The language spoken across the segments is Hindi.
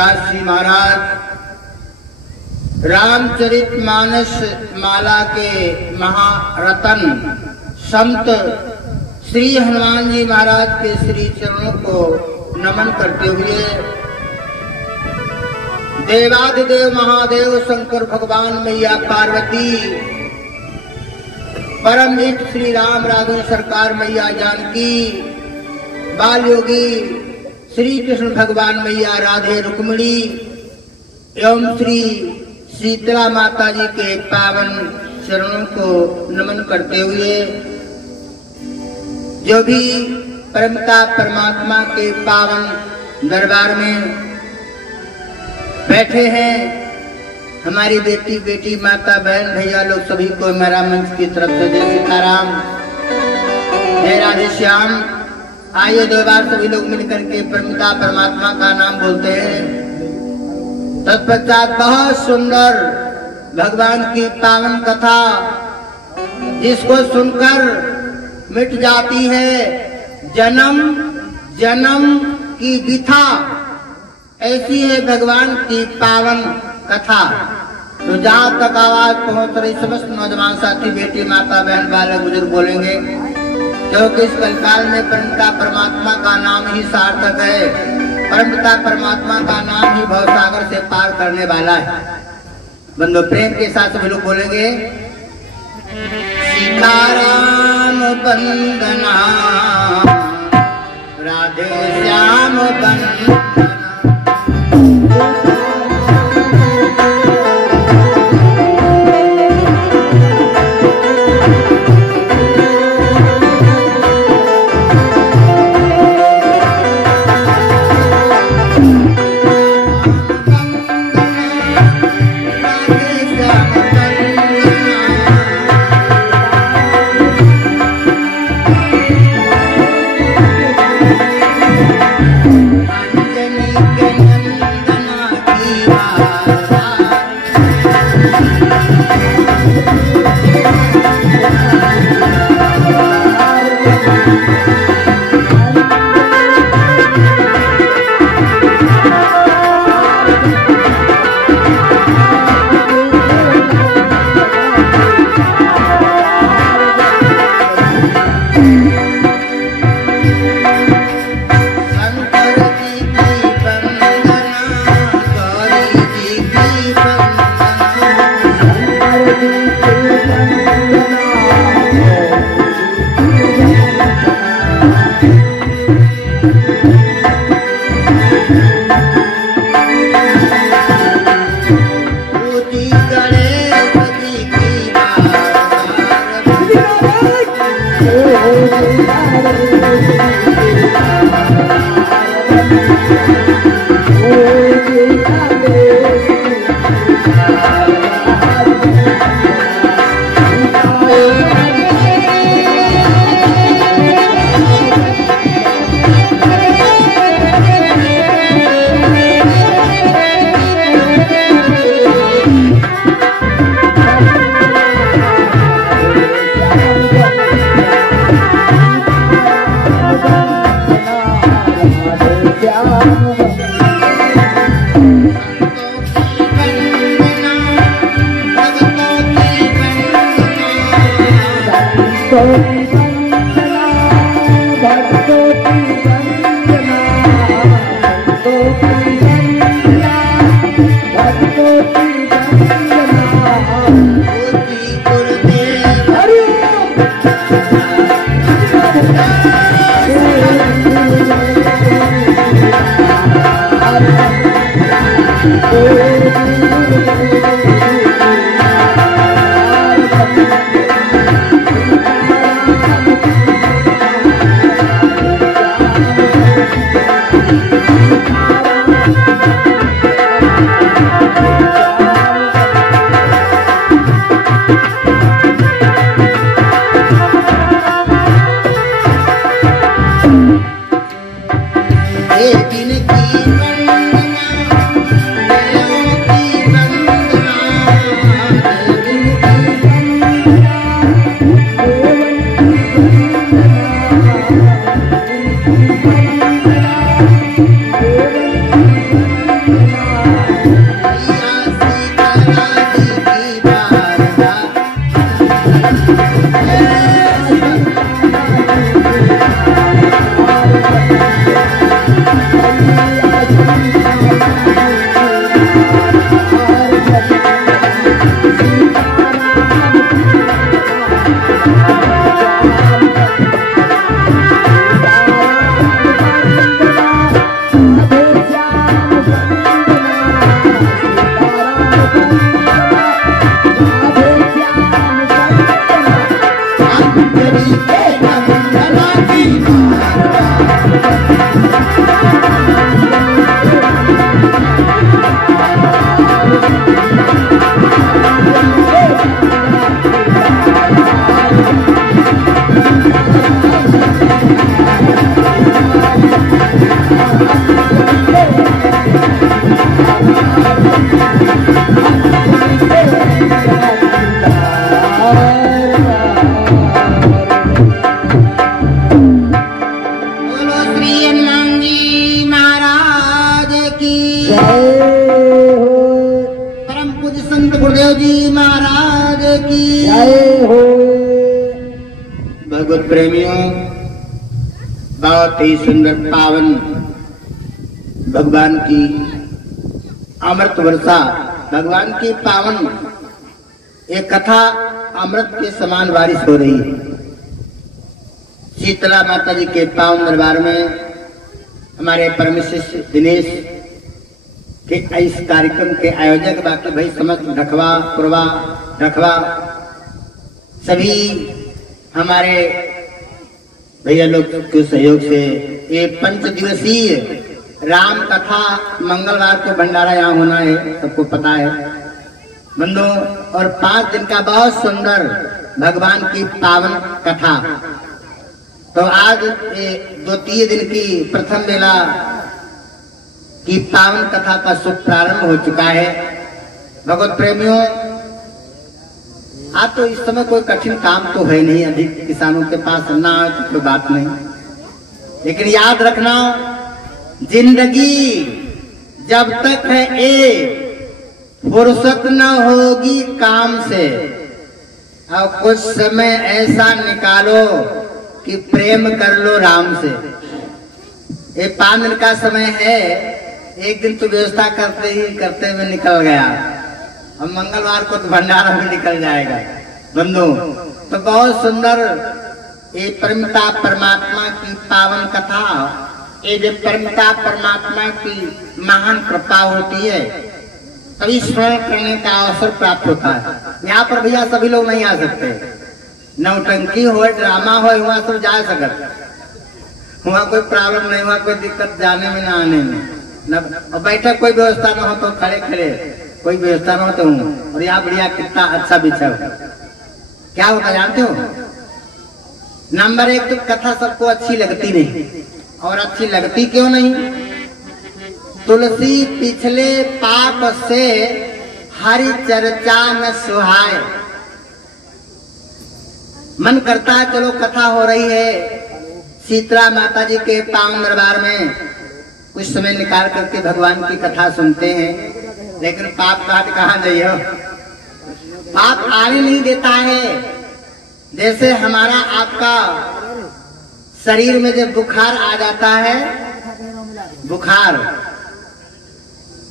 जी महाराज रामचरितमानस माला के महारतन संत श्री हनुमान जी महाराज के श्री चरणों को नमन करते हुए देवादिदेव महादेव शंकर भगवान मैया पार्वती परम इष्ट श्री राम राघव सरकार मैया जानकी बाल योगी श्री कृष्ण भगवान मैया राधे रुक्मिणी एवं श्री शीतला माता जी के पावन चरणों को नमन करते हुए जो भी परमपिता परमात्मा के पावन दरबार में बैठे हैं हमारी बेटी माता बहन भैया लोग सभी को मेरा मंच की तरफ से जय सीताराम जय राधे श्याम। आइए दो बार सभी लोग मिलकर के परमपिता परमात्मा का नाम बोलते हैं। तत्पश्चात बहुत सुंदर भगवान की पावन कथा जिसको सुनकर मिट जाती है जन्म जन्म की व्यथा, ऐसी है भगवान की पावन कथा। तो जहाँ तक आवाज पहुंच रही समस्त नौजवान साथी बेटी माता बहन वाले बुजुर्ग बोलेंगे क्योंकि इस कलकाल में परमपिता परमात्मा का नाम ही सार्थक है। परमपिता परमात्मा का नाम ही भवसागर से पार करने वाला है। बंधु प्रेम के साथ सभी लोग बोलेंगे सीताराम वंदना राधे श्याम वंदना। दिन की वंदना भगवत प्रेमियों, बहुत ही सुंदर पावन भगवान की अमृत वर्षा, भगवान की पावन एक कथा अमृत के समान बारिश हो रही है। शीतला माता जी के पावन दरबार में हमारे परम शिष्य दिनेश के इस कार्यक्रम के आयोजक, बाकी भाई समस्त ढकवा पुरवा ढकवा सभी हमारे भैया लोग के सहयोग से ये 5 दिवसीय राम कथा मंगलवार को भंडारा यहाँ होना है, सबको पता है बंधु। और 5 दिन का बहुत सुंदर भगवान की पावन कथा। तो आज ये 2-3 दिन की प्रथम बेला की पावन कथा का शुभ प्रारंभ हो चुका है। भगवत प्रेमियों, आज तो इस समय कोई कठिन काम तो है नहीं, अधिक किसानों के पास ना है तो कोई बात नहीं, लेकिन याद रखना जिंदगी जब तक है फुर्सत न होगी काम से। अब कुछ समय ऐसा निकालो कि प्रेम कर लो राम से। ये 5 दिन का समय है, एक दिन तो व्यवस्था करते हुए निकल गया, अब मंगलवार को तो भंडारा भी निकल जाएगा बंधु। तो बहुत सुंदर ये परमपिता परमात्मा की पावन कथा, ये जब परमपिता परमात्मा की महान कृपा होती है तभी स्मरण करने का अवसर प्राप्त होता है। यहाँ पर भैया सभी लोग नहीं आ सकते, नौटंकी हो ड्रामा हो वहाँ सब जा सकते, वहाँ कोई प्रॉब्लम नहीं, वहाँ कोई दिक्कत जाने में ना आने में न, और बैठक कोई व्यवस्था न हो तो खड़े खड़े कोई व्यवस्था न हो तो हूँ। और यहाँ बढ़िया कितना अच्छा बिछा क्या होता जानते हो, नंबर 1 तो कथा सबको अच्छी लगती नहीं, और अच्छी लगती क्यों नहीं, तुलसी पिछले पाप से हरि चर्चा न सुहाए। मन करता है चलो कथा हो रही है शीतला माता जी के पावन दरबार में, कुछ समय निकाल करके भगवान की कथा सुनते हैं, लेकिन पाप काट कहाँ जाइए, पाप आने नहीं देता है। जैसे हमारा आपका शरीर में जब बुखार आ जाता है, बुखार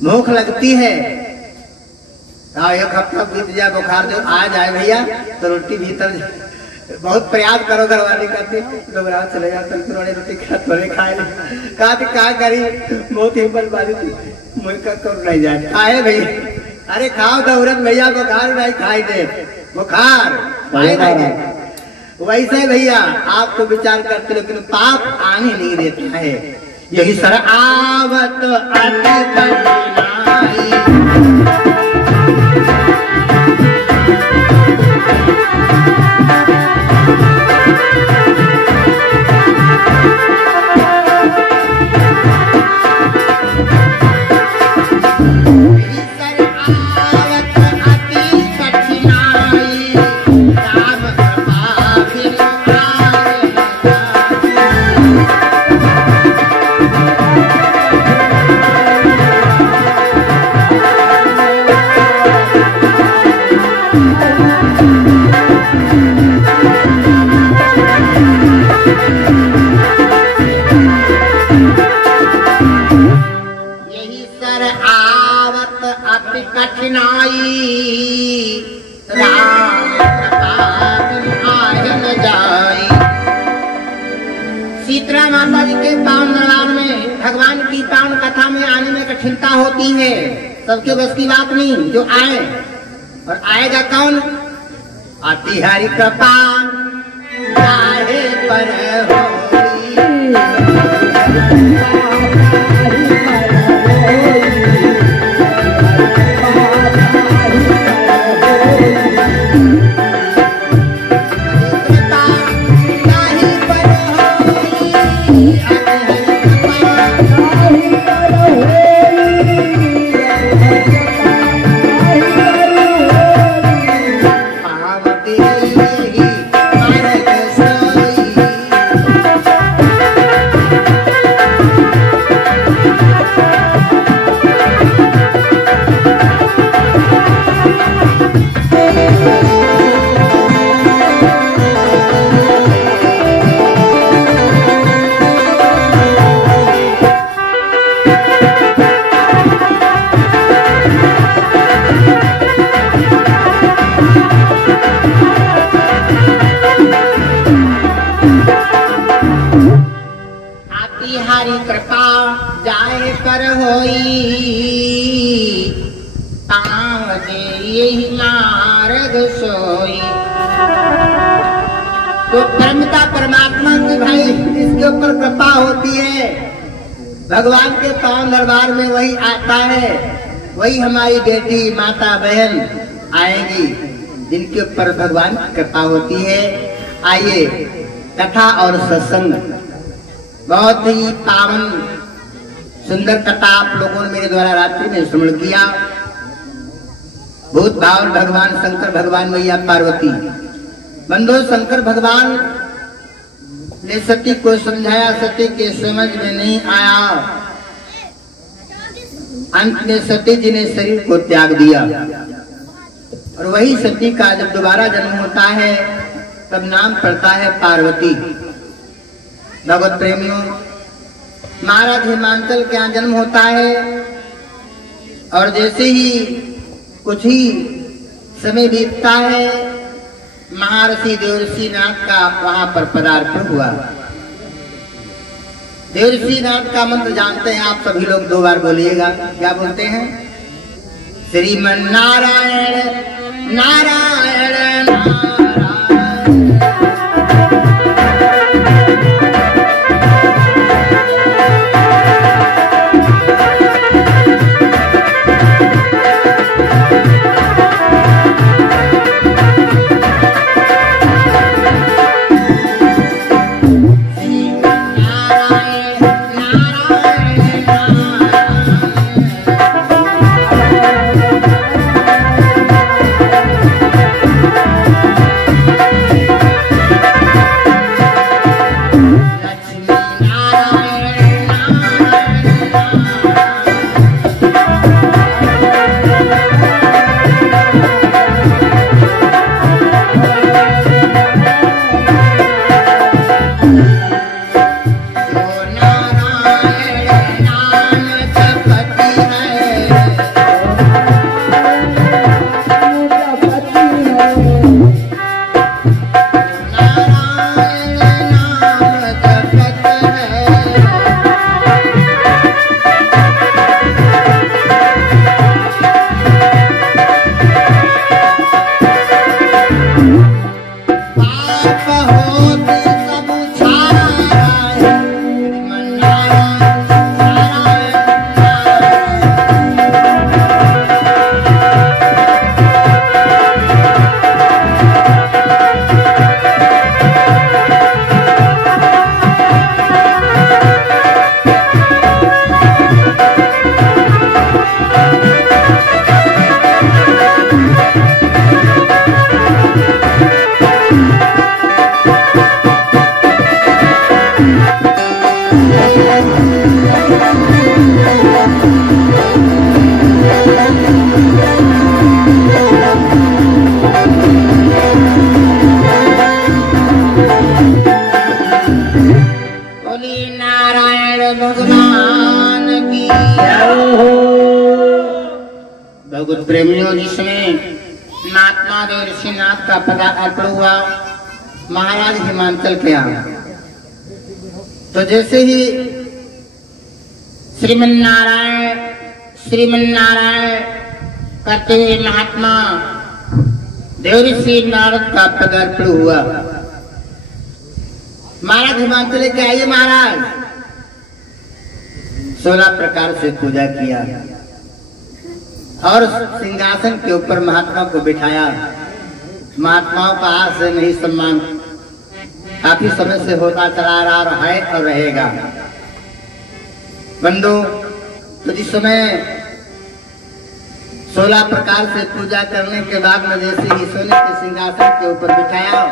भूख लगती है, एक हफ्ता बीत जाए बुखार जो आ जाए भैया तो रोटी भीतर बहुत प्रयास करो, घरवाली करते घबरा चले जाते रोटी थोड़े खाए कहा करी बहुत हिम्मत वाली नहीं जाए खाए भैया, अरे खाओ दौरत भैया बुखार नहीं खाई दे, बुखार वैसे भैया आपको विचार करते लेकिन पाप आने नहीं देता है। यही सर आवत भगवान की पावन कथा में आने में कठिनता होती है, सबके बस की बात नहीं। जो आए, और आएगा कौन? आती हरि कृपा चाहे पर तो परमता परमात्मा की भाई जिसके ऊपर कृपा होती है, भगवान के पावन दरबार में वही आता है, वही हमारी बेटी माता बहन आएंगी जिनके ऊपर भगवान की कृपा होती है। आइए, कथा और सत्संग बहुत ही पावन सुंदर कथा आप लोगों ने मेरे द्वारा रात्रि में श्रवण किया। भूत भाव भगवान शंकर भगवान मैया पार्वती बंधु शंकर भगवान ने सती को समझाया, सती के समझ में नहीं आया। अंत में सती जी ने शरीर को त्याग दिया और वही सती का जब दोबारा जन्म होता है तब नाम पड़ता है पार्वती। भगवत प्रेमियों, महाराज हिमांचल के यहाँ जन्म होता है और जैसे ही कुछ ही समय बीतता है, महर्षि देवर्षि नाथ का वहां पर पदार्पण हुआ। देवर्षि नाथ का मंत्र जानते हैं आप सभी लोग, 2 बार बोलिएगा। क्या बोलते हैं? श्रीमन नारायण नारायण नारायण। भगवत प्रेमियों, जिसमें महात्मा ऋषिनाथ का पदार्पण हुआ महाराज हिमांचल के यहाँ, तो जैसे ही श्रीमन्नारायण श्रीमन्नारायण करते हुए महात्मा देवऋषि नारद का पदार्पण हुआ। महाराज हिमांचल के आइए महाराज। 16 प्रकार से पूजा किया और सिंहासन के ऊपर महात्मा को बिठाया। महात्माओं का आज से नहीं सम्मान काफी समय से होता चला रहा है और रहेगा। बंधु, तो जिस समय 16 प्रकार से पूजा करने के बाद में जैसे ही सोने के सिंहासन के ऊपर बिठाया,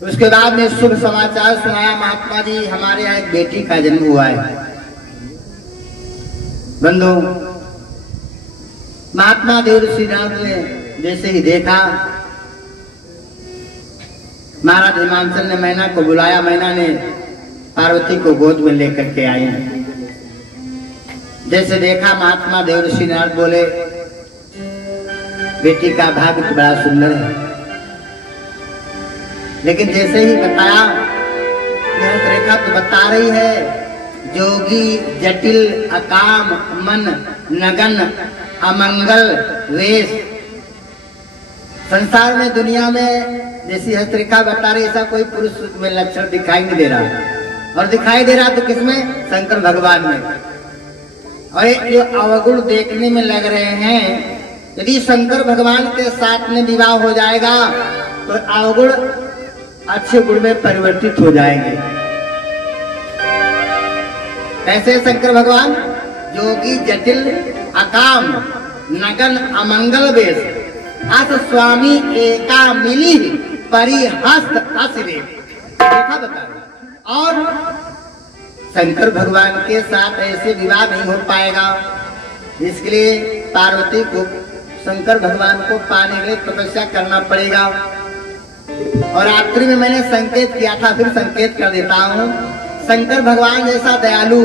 उसके बाद में शुभ समाचार सुनाया, महात्मा जी हमारे यहाँ एक बेटी का जन्म हुआ है। बंधु, महात्मा देवऋषि नारद ने जैसे ही देखा, महाराज हिमांचल ने मैना को बुलाया। मैना ने पार्वती को गोद में लेकर के आई। जैसे देखा महात्मा देवऋषि नारद बोले, बेटी का भाग्य तो बड़ा सुंदर है। लेकिन जैसे ही बताया, रेखा तो बता रही है, जोगी जटिल अकाम मन नगन अमंगल वेश। संसार में दुनिया में जैसी हस्तरेखा बता रही, ऐसा कोई पुरुष में लक्षण दिखाई नहीं दे रहा। और दिखाई दे रहा तो किसमें? शंकर भगवान में। और ये अवगुण देखने में लग रहे हैं। यदि शंकर भगवान के साथ में विवाह हो जाएगा तो अवगुण अच्छे गुण में परिवर्तित हो जाएंगे। कैसे शंकर भगवान? जोगी जटिल अकाम नगन अमंगल वेश, अस स्वामी एका मिली परिहस्त असरे। देखा बता। और शंकर भगवान के साथ ऐसे विवाह नहीं हो पाएगा। इसके लिए पार्वती को शंकर भगवान को पाने के लिए तपस्या करना पड़ेगा। और आखिरी में मैंने संकेत किया था, फिर संकेत कर देता हूँ। शंकर भगवान जैसा दयालु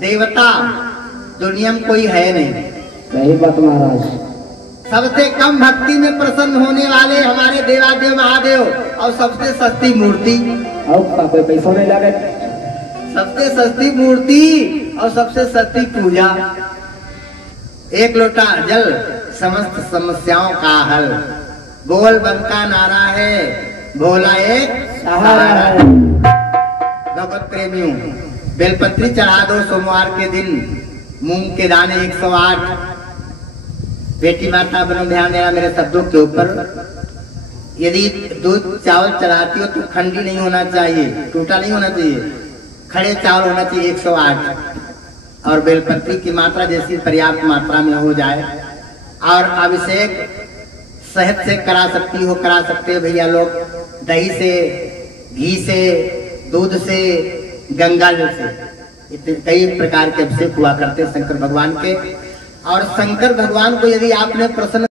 देवता दुनिया में कोई है नहीं। सही बात महाराज। सबसे कम भक्ति में प्रसन्न होने वाले हमारे देवादेव महादेव, और सबसे सस्ती मूर्ति, और कोई पैसों नहीं लगे। सबसे सस्ती मूर्ति और सबसे सस्ती पूजा। एक लोटा जल समस्त समस्याओं का हल, बोल बम का नारा है, भोला एक सहारा है। भगवत प्रेमियों, बेलपत्री चढ़ा दो सोमवार के दिन, मूंग के दाने 108। बेटी माता बनो ध्यान देना मेरे शब्दों के ऊपर। यदि दूध चावल चढ़ाती हो तो खंडी नहीं होना चाहिए, टूटा नहीं होना चाहिए, खड़े चावल होना चाहिए 108। और बेलपत्री की मात्रा जैसी पर्याप्त मात्रा में हो जाए। और अभिषेक शहद से करा सकती हो, करा सकते हो भैया लोग, दही से, घी से, दूध से, गंगा जल से, कई प्रकार के अभिषेक हुआ करते हैं शंकर भगवान के। और शंकर भगवान को यदि आपने प्रसन्न